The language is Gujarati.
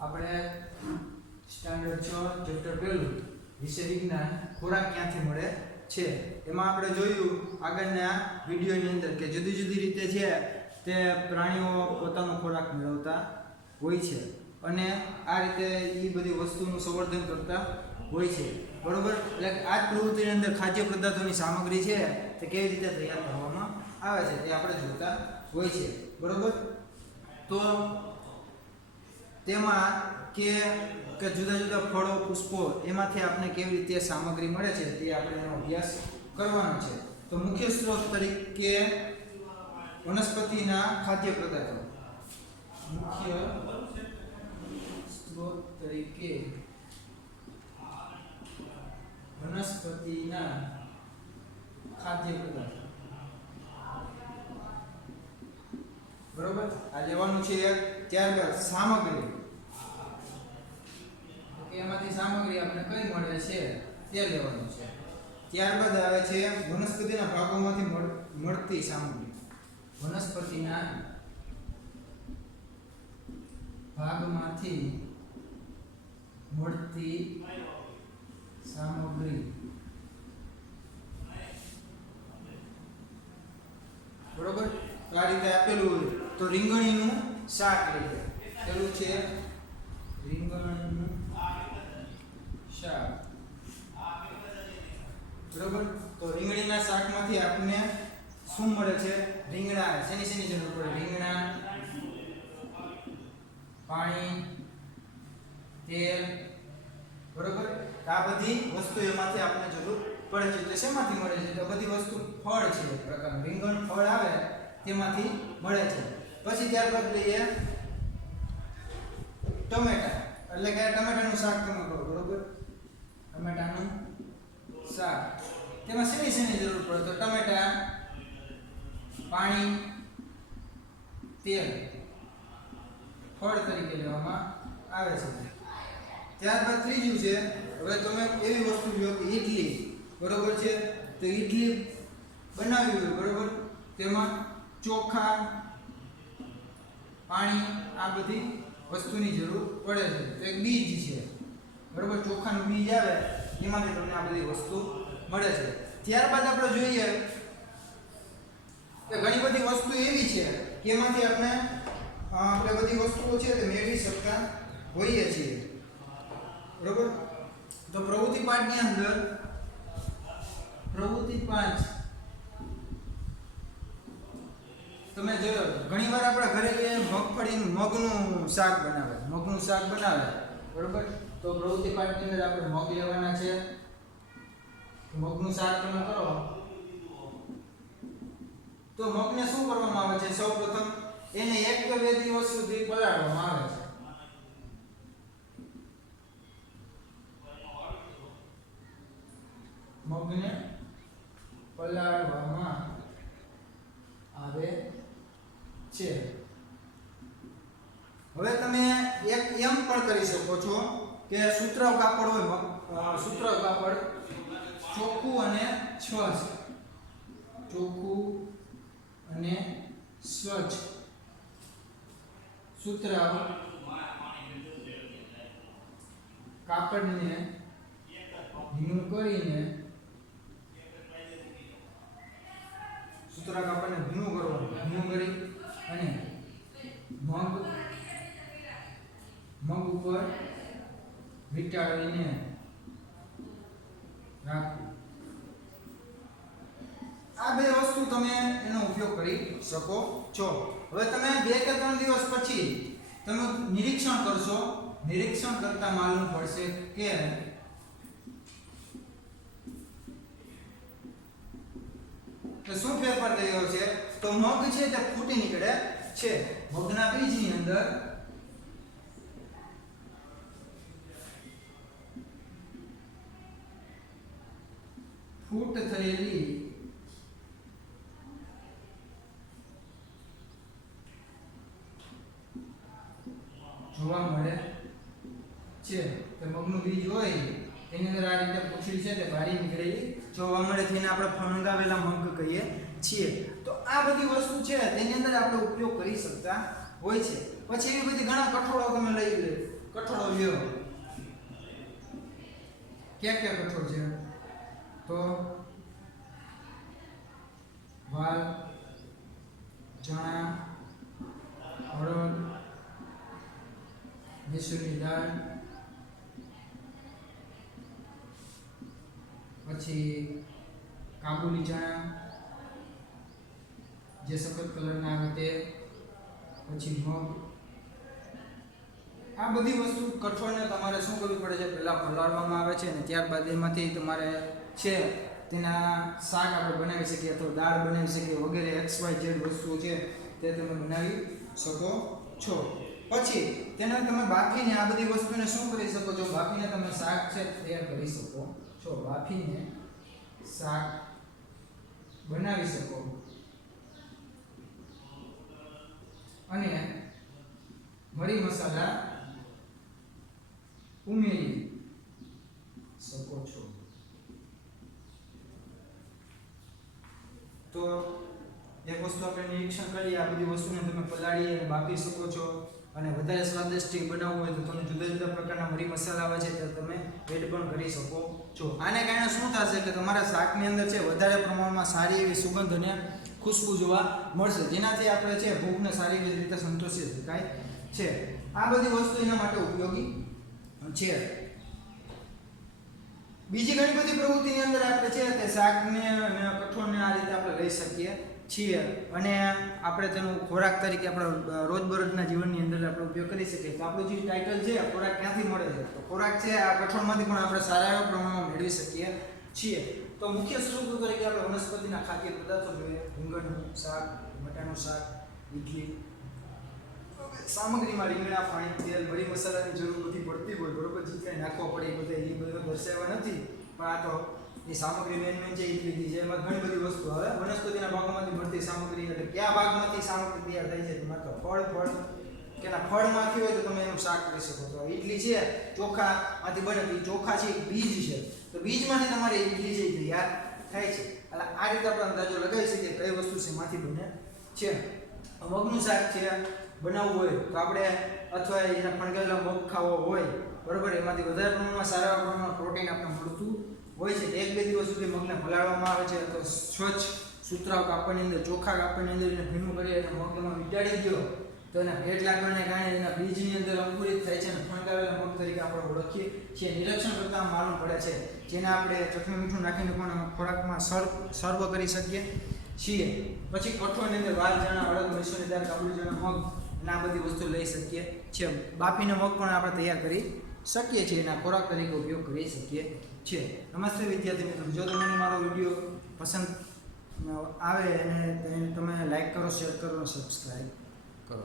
આપણે સ્ટાન્ડર્ડ 6 ચેપ્ટર 1 વિષય વિજ્ઞાન ખોરાક ક્યાંથી મળે છે એમાં આપણે જોયું આગળના વિડિયોની અંદર કે જુદી જુદી રીતે છે તે પ્રાણીઓ પોતાનો ખોરાક મેળવતા હોય છે અને આ રીતે એ બધી વસ્તુનું સંવર્ધન કરતા હોય છે, બરોબર. એટલે આ જ પ્રવૃત્તિની અંદર ખાદ્ય પદાર્થોની સામગ્રી છે તે કેવી રીતે તૈયાર કરવામાં આવે છે તે આપણે જોતા હોય છે, બરોબર. તો તેમાં કે જુદા જુદા ફળો પુષ્પો એમાંથી આપણે કેવી રીતે સામગ્રી મળે છે તે આપણે એનો અભ્યાસ કરવાનો છે. તો મુખ્ય સ્ત્રોત તરીકે વનસ્પતિના ખાદ્ય પદાર્થો, મુખ્ય સ્ત્રોત તરીકે વનસ્પતિના ખાદ્ય પદાર્થો, બરોબર. આ લેવાનું છે. ત્યારબાદ સામગ્રી, એમાંથી સામગ્રી આપણે કઈ મળે છે તે લેવાનું છે. ત્યારબાદ આવે છે વનસ્પતિના ભાગોમાંથી મળતી સામગ્રી, વનસ્પતિના ભાગમાંથી મળતી સામગ્રી, બરોબર. તો આ રીતે આપેલું હોય તો રીંગણીનું શાક લઈએ, પેલું છે રીંગણનું શાક, બરોબર. તો રીંગણીના શાકમાંથી આપણને શું મળે છે? રીંગણા. શેની જરૂર પડે? રીંગણા, પાણી, તેલ, બરોબર. આ બધી વસ્તુ એમાંથી આપણને જરૂર પડે છે. તો શેમાંથી મળે છે? તો બધી વસ્તુ ફળ છે, એક પ્રકારનું રીંગણ ફળ આવે તેમાંથી મળે છે. પછી ત્યારબાદ લઈએ ટમેટા, એટલે કે ટમેટાનું શાક તમે કરો, બરોબર. ટમેટાનું શાક, તેમાં શેની જરૂર પડે? તો ટમેટા, પાણી, તેલ ફળ તરીકે લેવામાં આવે છે. ત્યારબાદ ત્રીજું છે, હવે તમે એવી વસ્તુ લો કે ઈડલી, બરોબર છે. તો ઈડલી બનાવવી હોય, બરોબર, તેમાં ચોખા, પાણી, આ બધી વસ્તુની જરૂર પડે છે. તો એક બીજ છે, બરોબર, ચોખાનું બીજ આવે એમાંથી તમને આ બધી વસ્તુ મળે છે. ત્યારબાદ આપણે જોઈએ કે ઘણી બધી વસ્તુ એવી છે કે એમાંથી આપણે બધી વસ્તુઓ છે તે મેળવી શકતા હોઈએ છીએ, બરોબર. તો પ્રવૃત્તિ 5 ની અંદર પ્રવૃત્તિ 5 તમે જોયો ઘણીવાર આપણા ઘરે મગફળીનું મગનું શાક બનાવે, બરોબર. તો પ્રવૃત્તિ 5 ની અંદર આપણે મગ લેવાના છે. મગનું શાક તમે કરો તો મગને શું કરવામાં આવે છે? સૌપ્રથમ એને 1 કે 2 દિવસ સુધી પલાળવામાં આવે છે. મગને પલાળવામાં આવે છે. હવે તમે એક એમ પણ કરી શકો છો કે સુતરાઉ કાપડ હોય, સુતરાઉ કાપડ ચોખ્ખું અને સ્વચ્છ, સુતરાઉ કાપડને ભીનું કરીને, સુતરાઉ કાપડને ભીનું કરવાનું, ભીનું કરી અને મગ ઉપર વીંટાળીને રાખવું. આ બે વસ્તુ તમે એનો ઉપયોગ કરી શકો છો. હવે તમે 2 કે 3 દિવસ પછી તમે નિરીક્ષણ કરશો. નિરીક્ષણ કરતા માલુમ પડશે કે શું ફેરફાર થયો છે? તો મગ છે તે ફૂટી નીકળે છે. મગના બીજની અંદર ફૂટ થયેલી જોવા મળે છે. તો મગનું બીજ હોય એની અંદર આ રીતે પૂંછડી છે તે ભારી નીકળેલી જોવા મળે છે. એને આપણે ફણગાવેલા મગ કહીએ છીએ. તો આ બધી વસ્તુ છે તેની અંદર આપણે ઉપયોગ કરી શકતા હોય છે. પછી એવી બધી ઘણા કઠોળો તમે લઈ કઠોળો લ્યો. ક્યાં ક્યાં કઠોળ છે? તો વાલ, ચણા, અડદ, મસૂરની દાળ, પછી કાબુલી ચણા જે સફેદ કલરના આવે તે, પછી મગ. આ બધી વસ્તુ કઠોળને તમારે શું કરવું પડે છે? પહેલાં પલાળવામાં આવે છે અને ત્યારબાદ એમાંથી તમારે છે તેના શાક આપણે બનાવી શકીએ અથવા દાળ બનાવી શકીએ વગેરે XYZ વસ્તુઓ છે તે તમે બનાવી શકો છો. પછી તેને તમે બાફીને આ બધી વસ્તુને શું કરી શકો છો? બાફીને તમે શાક છે તૈયાર કરી શકો છો. બાફીને શાક બનાવી શકો અને મરી મસાલા ઉમેરી શકો છો. તો એક વસ્તુ આપણે નિરીક્ષણ કરીએ, આ બધી વસ્તુને તમે પલાળી અને બાફી શકો છો અને વધારે સ્વાદિષ્ટ બનાવવું હોય તો તમે જુદા જુદા પ્રકારના મરી મસાલા આવે છે તે તમે એડ પણ કરી શકો છો. આને કારણે શું થશે કે તમારા શાકની અંદર છે વધારે પ્રમાણમાં સારી એવી સુગંધ અને ખુશ્બુ જોવા મળશે, જેનાથી આપણે છે ભૂખને સારી એવી રીતે સંતોષી શકાય છે. આ બધી વસ્તુ એના માટે ઉપયોગી છે. બીજી ઘણી બધી પ્રવૃત્તિની અંદર આપણે છે તે શાકને અને કઠોળને આ રીતે આપણે લઈ શકીએ છીએ અને આપણે તેનો ખોરાક તરીકે આપણા રોજબરોજના જીવનની અંદર આપણે ઉપયોગ કરી શકીએ. તો આપણું જે ટાઇટલ છે ખોરાક ક્યાંથી મળે છે, તો ખોરાક છે આ કઠોળમાંથી પણ આપણે સારા એવા પ્રમાણમાં મેળવી શકીએ છીએ. તો મુખ્ય સ્ત્રોતો તરીકે આપણે વનસ્પતિના ખાદ્ય પદાર્થો જોઈએ: રીંગણનું શાક, બટાટાનું શાક, ઇડલી. સામગ્રીમાં રીંગણા, પાણી, તેલ, મરી મસાલાની જરૂર બધી પડતી હોય, બરોબર, જે કંઈ નાખવો પડે એ બધું દર્શાવ્યા નથી, પણ આ તો એ સામગ્રી મેન છે એ લીધી છે. એમાં ઘણી બધી વસ્તુ આવે. વનસ્પતિના ભાગોમાંથી મળતી સામગ્રી એટલે કયા ભાગમાંથી સામગ્રી તૈયાર થાય છે? તેમાં તો ફળ કેના ફળમાંથી હોય તો તમે એનું શાક કરી શકો છો. ઇડલી છે ચોખામાંથી બને, તો ચોખા છે એક બીજ છે, તો બીજમાંથી તમારે ઇડલી છે તૈયાર થાય છે. એટલે આ રીતે આપણે અંદાજો લગાવી શકીએ કઈ વસ્તુ શેમાંથી બને છે. મગનું શાક છે બનાવવું હોય તો આપણે અથવા એના ફણગાવેલા મગ ખાવો હોય, બરોબર, એમાંથી વધારે પ્રમાણમાં સારા પ્રમાણમાં પ્રોટીન આપણને મળતું હોય છે. 1-2 દિવસ સુધી મગને પલાળવામાં આવે છે તો સ્વચ્છ સુતરાઉ કાપડની અંદર, ચોખા કાપડની અંદર એને ભીનું કરી અને મગમાં વીંટાળી દો તો એના ભેટ લાગવાને કારણે એના બીજની અંદર અંકુરિત થાય છે અને ફણગાવેલા મગ તરીકે આપણે ઓળખીએ છીએ. નિરીક્ષણ કરતાં માલુમ પડે છે, જેને આપણે ચટણી મીઠું નાખીને પણ ખોરાકમાં સર્વ કરી શકીએ છીએ. પછી કઠોળની અંદર વાલ, ચણા, અડદ, મસૂરની દાળ, કાબુલી ચણા, મગ અને આ બધી વસ્તુ લઈ શકીએ છીએ. બાફીને મગ પણ આપણે તૈયાર કરી શકીએ છીએ, એના ખોરાક તરીકે ઉપયોગ કરી શકીએ છીએ. નમસ્તે વિદ્યાર્થી મિત્રો, જો તમને મારો વિડીયો પસંદ આવે અને તમે લાઈક કરો, શેર કરો અને સબસ્ક્રાઈબ કરો.